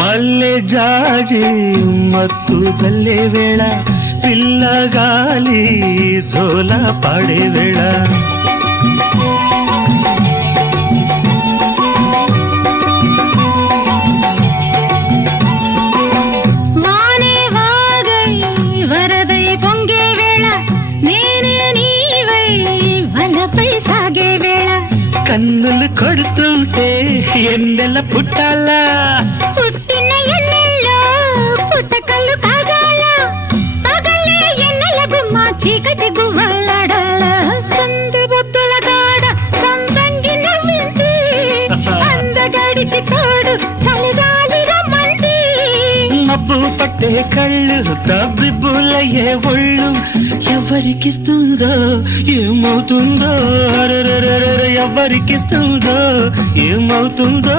మల్లె జాజి మత్తు చల్లే వేళ పిల్లగాలి జోల పాడే వేళ వానే వాగై వరదై పొంగే వేళ నేనే నీవై వలపై సాగే వేళ కన్నులు కొడుతుంటే ఎన్నెల పుట్టాలా పుట్టిన ఎన్నెల్లో పుట్టకల్లు కాగాల పగలే ఎన్నెల గుమ్మ చీకటి గువ్వలాడాల సంది బొద్దుల గాడ సందంగి నవ్వింది అందగాడికి తోడు చలిగాలి రమ్మంది మబ్బు పట్టే కళ్ళు తబ్బిబ్బులయ్యే ఒళ్ళు ఎవరికిస్తుందో ఏమవుతుందో ఎవరికిస్తుందో ఏమవుతుందో